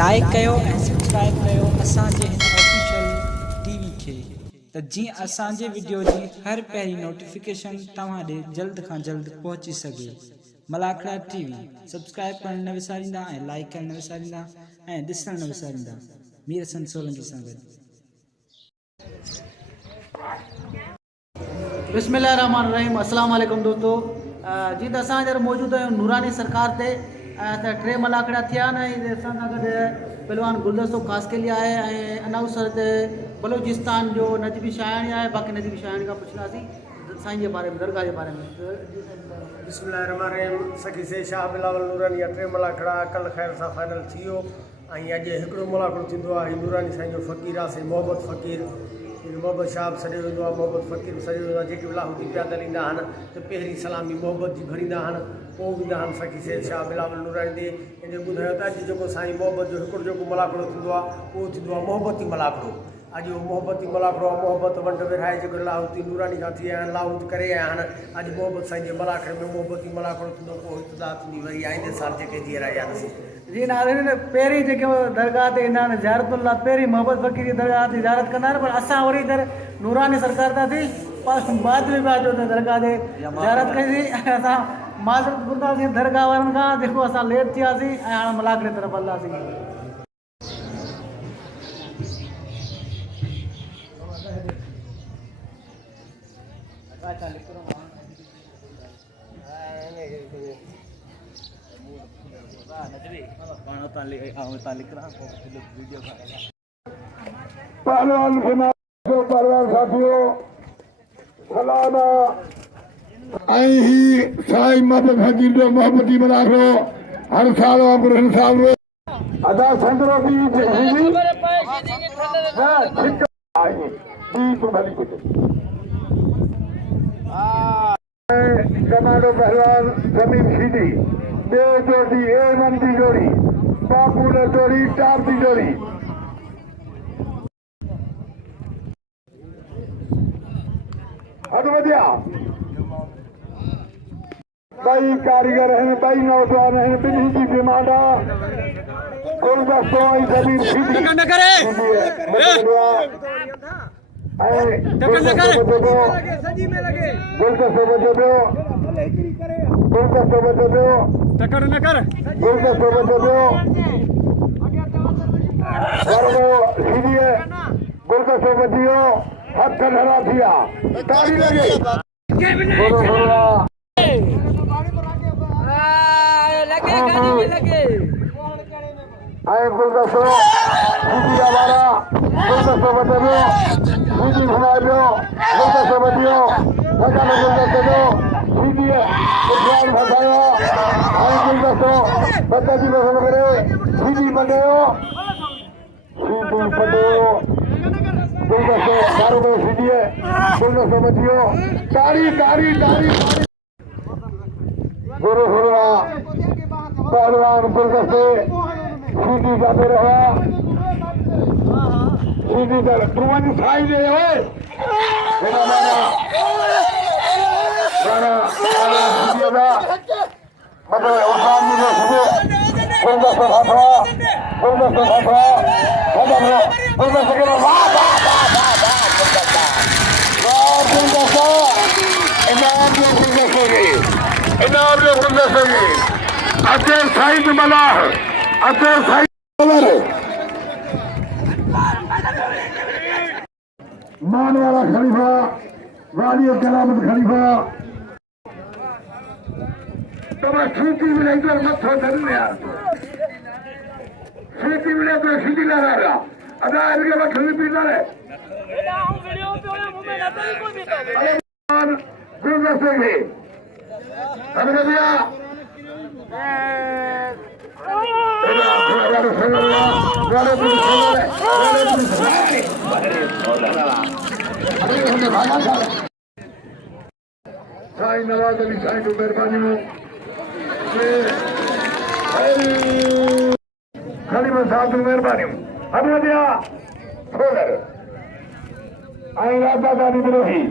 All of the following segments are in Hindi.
लाइक कयो ऐं सब्सक्राइब कयो असांजे हिन ऑफिशियल टीवी खे त जीअं असांजे वीडियो जी हर पहिरीं नोटिफिकेशन तव्हां ॾे जल्द खां जल्द पहुची सघे। मलाखड़ा टीवी सब्सक्राइब करण न विसारींदा ऐं लाइक करण न विसारींदा ऐं ॾिसण न विसारींदा। मीर हसन सोलंकी सां गॾु। बिस्मिल्लाहिर्रहमानिर्रहीम। अस्सलाम वालेकुम दोस्तों। जी त असां हींअर मौजूदु आहियूं नूरानी सरकार ते। त टे मलाखड़ा थिया आहिनि ऐं असां सां गॾु पहलवान गुलदस्तो कासकेली आहे ऐं अनाउंसर ते बलोचिस्तान जो नजबी शायाणी आहे। बाक़ी नजबी शायाणी खां पुछंदासीं साईं जे बारे में, दरगाह जे बारे में। बिस्मिल्लाहिर्रहमानिर्रहीम। सखी से शाह बिलावल नूरानी टे मलाखड़ा कल ख़ैर सां फाइनल थी वियो ऐं अॼु हिकिड़ो मलाखड़ो थींदो आहे। नूरानी साईं जो फ़क़ीर आहे साईं मोहम्मद फ़क़ीर। मोहम्मद शाह बि सॾियो वेंदो आहे, मोहम्मद फ़क़ीर बि सॾियो वेंदो आहे। जेके लाहौती प्यादल ईंदा आहिनि त पहिरीं सलामी मोहब्बत जी भरींदा आहिनि, पोइ वेंदा आहिनि सखी से शाह बिलावल नूरानी ते। इन ॿुधायो त अॼु जेको साईं मोहब्बत जो हिकिड़ो जेको मलाखड़ो थींदो आहे उहो थींदो आहे मोहब्बती मलाखड़ो। अॼु उहो मोहब्बती मलाखड़ो आहे। मोहब्बत वंड विरहाए जेको लाहौती नूरानी खां थी आया आहिनि, लाहौत करे आया आहिनि। अॼु मोहब्बत साईं जे मलाखड़े में मोहब्बती मलाखड़ो थींदो, पोइ इब्तिदा थींदी वरी आईंदे साल जेके जीअर आयासीं। जी नाज़रीन, पहिरीं जेके दरगाह ते ईंदा आहिनि ज़ियारतुनि लाइ पहिरीं मोहम्मद फ़क़ीर जी दरगाह ते ज़ियारत कंदा आहिनि, पर असां वरी इधर नूरानी सरकार था थी बाद में पिया अचो त दरगाह ते ज़ियारत कईसीं ऐं असां माज़रत घुरंदासीं दरगाह वारनि खां जेको असां लेट थियासीं ऐं हाणे मलाखड़े तरफ़ हलंदासीं। पहलवान साथियों सलाना साईं मोहम्मद फ़क़ीर जो मोहब्बती मलाखड़ो हर साल वांगुरु हिन साल में अदा संदरो की कमांडो पहलवान जमीन सीधी बे जोड़ी A1 की जोड़ी पॉपुलर जोड़ी टॉप की जोड़ी बढ़िया कई कारीगर हैं, कई नौजवान हैं, बिन्हीं की डिमांड गुलदस्तों जमीन सीधी गुलदस्तो बचियो हथ धरा थिया ताली लगे गुलदस्तो हमारा गुलदस्तो बचो सीधी घुमाइयो गुलदस्तो बचियो गुलदस्तो दो सीधी फसायो गुलदस्तो बच्चा जी पसंद करे सीधी बनो सीधी बनो गुलदस्तो सारो में सीधी है गुलदस्तो बचियो तारी तारी तारी गुरु हुआ पहलवान गुलदस्ते सीधी जाते रहा सीधी कर तुम खाई दे मतलब उस्मान जी ने सुबह गुलदस्ता था गुलदस्ता था गुलदस्ता के वाह वाह वाह वाह वाह गुलदस्ता इनाम जो गुलदस्ते इनाम जो गुलदस्ते अते साइड मलाह अते साइड मान वाला खलीफा वाली करामत खलीफा तुम्हें छूटी मिले तो मत हो यार छूटी मिले तो सीधी लगा रहा अदा इनके बाद खली पीता है गुलदस्ते की हमने दिया साईं नवाज अली साईं को मेहरबानी खलीफा साहब को मेहरबानी हमने दिया राजा गांधी द्रोही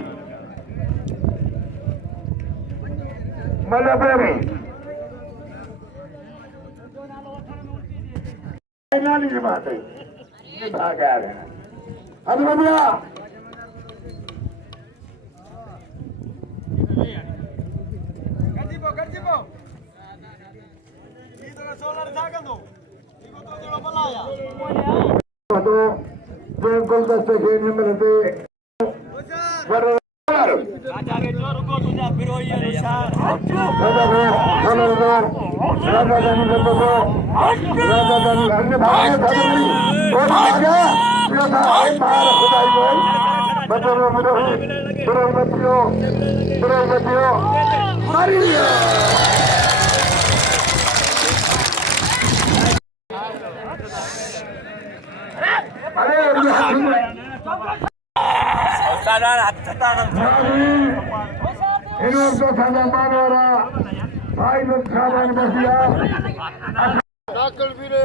मतलब नानी की बात है ये भाग आ रहे हैं अब बढ़िया तो जो गुलदस्ते खेलने में रहते भाई लोग सामान बसिया डाकल भी रहे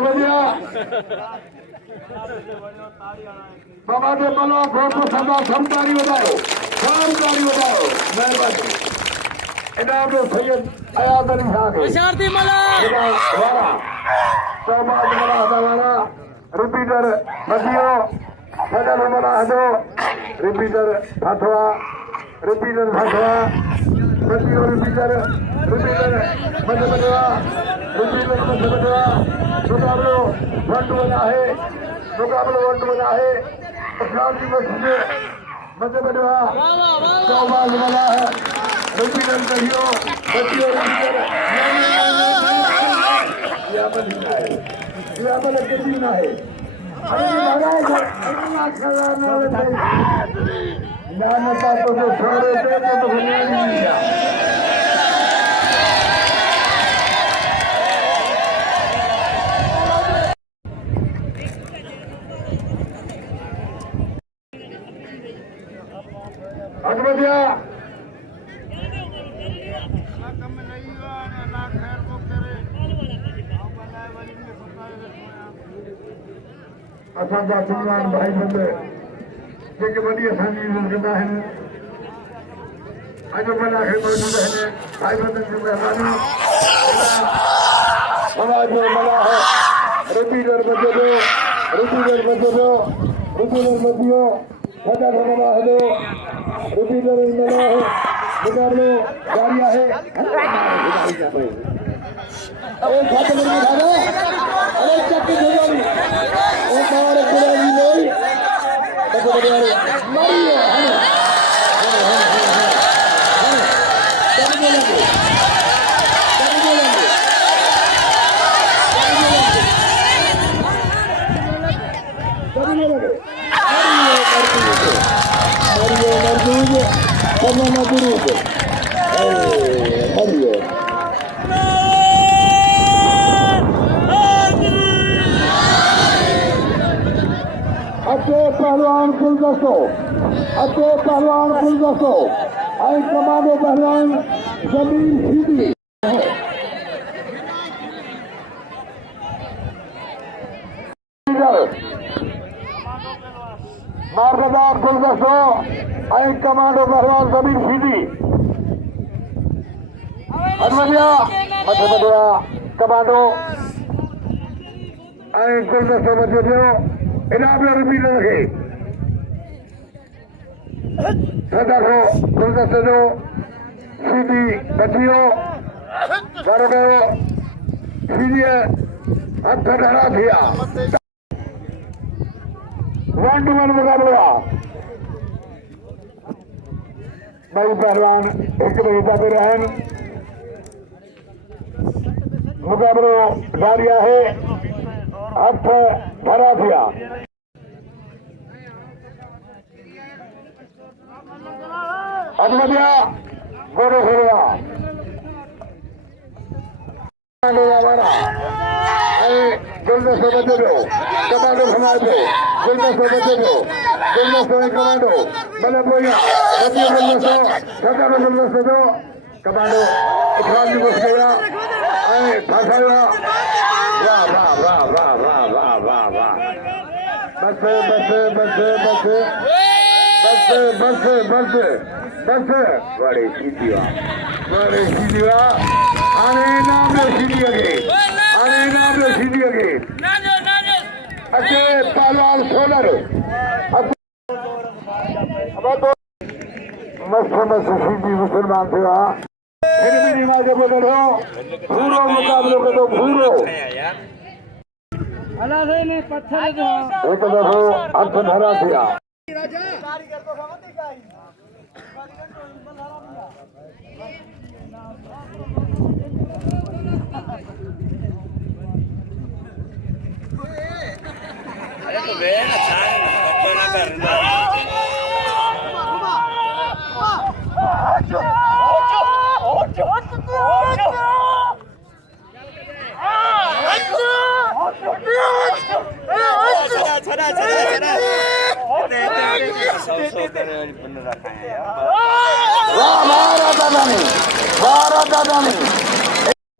बढ़िया बाबा के बलो को सदा समकारी बताओ मेहरबानी इनाम जो सैयद अयाद अली साहब शारदी मला वाला समाज मला हदावारा रिपीटर बदियो सदर मला हदो रिपीटर फतवा बदियो रिपीटर मध्य बदवा मुकाबलो वंट बना है शांति मस्जिद मध्य बदवा चौबाज बना है रिपीटर कहियो बदियो रिपीटर कितना है तो जो छोड़े थे तो बुनियादी नहीं किया अकबरिया असांजा मुसलमान भाई बंदे जेके वॾी असांजी इज़त कंदा आहिनि अॼु भला खे मौजूद आहिनि भाई बंदनि जूं महिरबानी समाज जो मलाह रिपीटर बदियो सदा भला हलो रिपीटर मलाह मुकाबलो जारी आहे अरे खाते में खाना अरे चक्की जोड़ी ओ मार कुरानी नहीं तो बढ़िया मारियो पहलवान गुलदस्तो आई कमांडो पहलवान जमीन सीधी मार्गदार गुलदस्तो आई कमांडो पहलवान जमीन सीधी मध्य कमांडो आई गुलदस्तो मध्य इनाम रिपीट रखे सदर हो गुलदस्ते जो सीधी बचियो घर गयो सीधी हथ ढड़ा थिया 1-1 मुकाबला भाई पहलवान एक बहिता पे रहन मुकाबलो डालिया है हथ ढड़ा थिया अदमदिया गोरो खेलिया गुलदस्तो बचे दो कमांडो समाज दो गुलदस्तो बचे दो गुलदस्तो कमांडो भले बोया बचियो गुलदस्तो सदारो गुलदस्तो दो कमांडो इकराम जी घुस गया फंसाया वाह वाह वाह वाह वाह वाह वाह वाह बस बस बड़े सीधी आने नाम लो सीधी अगे आने नाम लो सीधी अगे अच्छे पहलवान सोलर मस्त सीधी मुसलमान थे वहाँ फिर भी निमाज बोल रहा पूरो मुकाबले को तो पूरो एक दफो अर्थ धरा थिया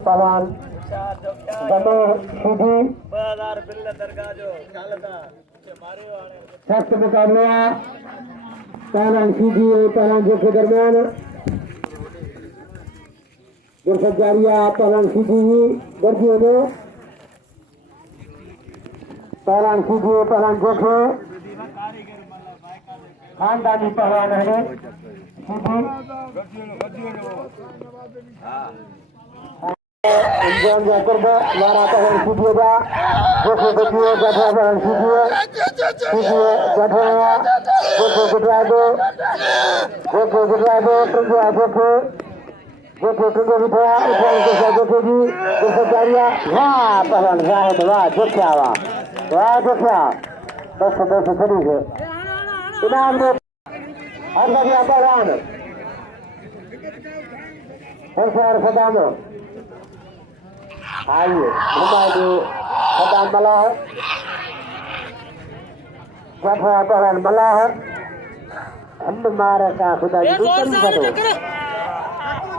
पहलवान गदर सीधी सख्त मुकाबला पहलवान सीधी और पहलवान जो के दरमियान गुरफत जारिया पहलवान सीधी गर्जियों में पहलवान सीधी पहलवान जोखे खानदानी पहलवान है इंजाम जाकर मारा पहलवान सीधी का जोखे बचिए गठा पहलवान सीधी गठा जोखे गुजरा दो ट्रिंगा जोखे ट्रिंगे बिठाया इस्लाम के साथ जोखेगी गुरफत जारिया वाह पहलवान जाहिद वाह जोख्या बस सभी से इनाम दो हर बढ़िया पहलवान होशियार सदाम आइए नुमाइंदे सदाम मलाह गठा पहलवान मलाह हम मारा का खुदा जी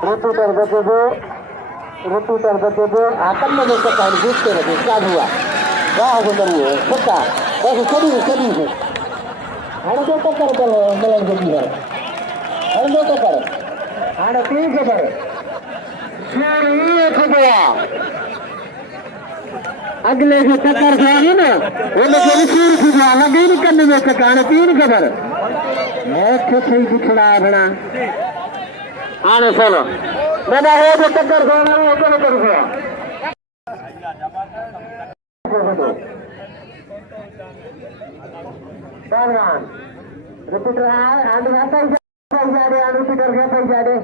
ऋतु तर बचे दो आतम में लेकर कहीं घुसते रहे क्या हुआ वाह गुजरिए सत्ता ऐसे सभी से हर दो टक्कर चलो मिलन के लिए हर दो टक्कर आने तीन के पर ये गया अगले से टक्कर खानी ना वो लोग भी तीन की जा लगे नहीं करने में टक्कर तीन के पर मैं कैसे दिखड़ा बना आने चलो मैंने हो तो टक्कर खाना है तो कर गया पहलवान रिपीटर है आंध भाषा जा रहे रिपीटर के पैसा जा रहे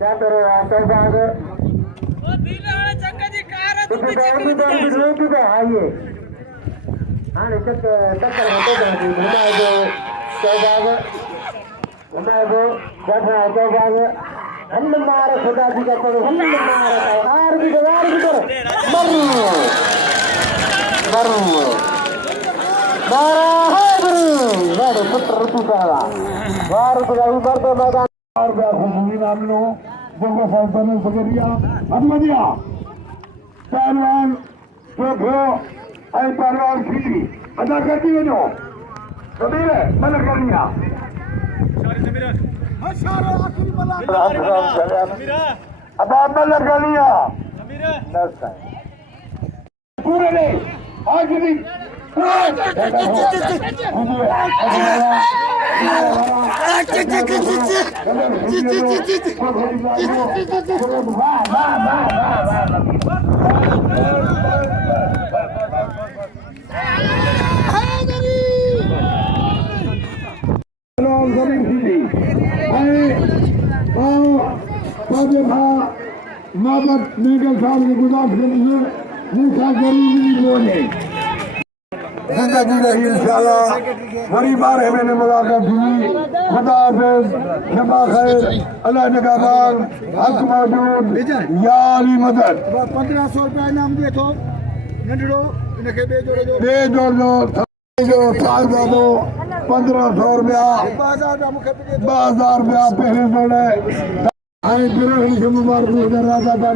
क्या करो तो बाग वो दिल वाला चक्का जी कार है तुम पीछे तो आइए हां टक्कर होते जाएगी घुमाए दो बैठा तो बाग हम मारे खुदा जी का करो हम मारे और भी करो मरू मारा है गुरु बड़े पुत्र रुपी पहला वार गुराई बड़े मैदान और बेखुदी नाम लो जंगो साहब बने सगरिया अहमदिया पहलवान चोखो आई पहलवान सीधी अदा करती है जो समीर मन करनिया अदा मन करनिया पूरे ने आज भी मोहम्मद मेडल साहब के गुजारिश के लिए मूसा जरूरी बोले जिंदगी रही इंशाल्लाह बड़ी बार है मैंने मुलाकात हुई खुदा हाफिज शबा खैर अल्लाह निगहबान हक मौजूद या अली मदद 1500 रुपया इनाम दिए तो नंढड़ो इनके बेजोड़ जो साल का दो 1500 रुपया 2000 रुपया पहले जोड़े मुबारक